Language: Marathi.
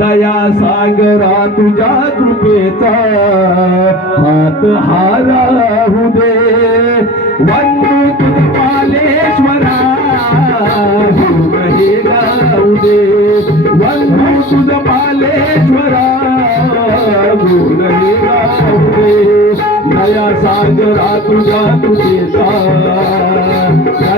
दया सागरा तुझ्या कृपेचा हात हा राहू दे वल्ू तुझ पालेश्वर गुरिराव दे वल्धू तुझं पालेश्वर गुरहिराव देगरा तुझ्या कृपेचा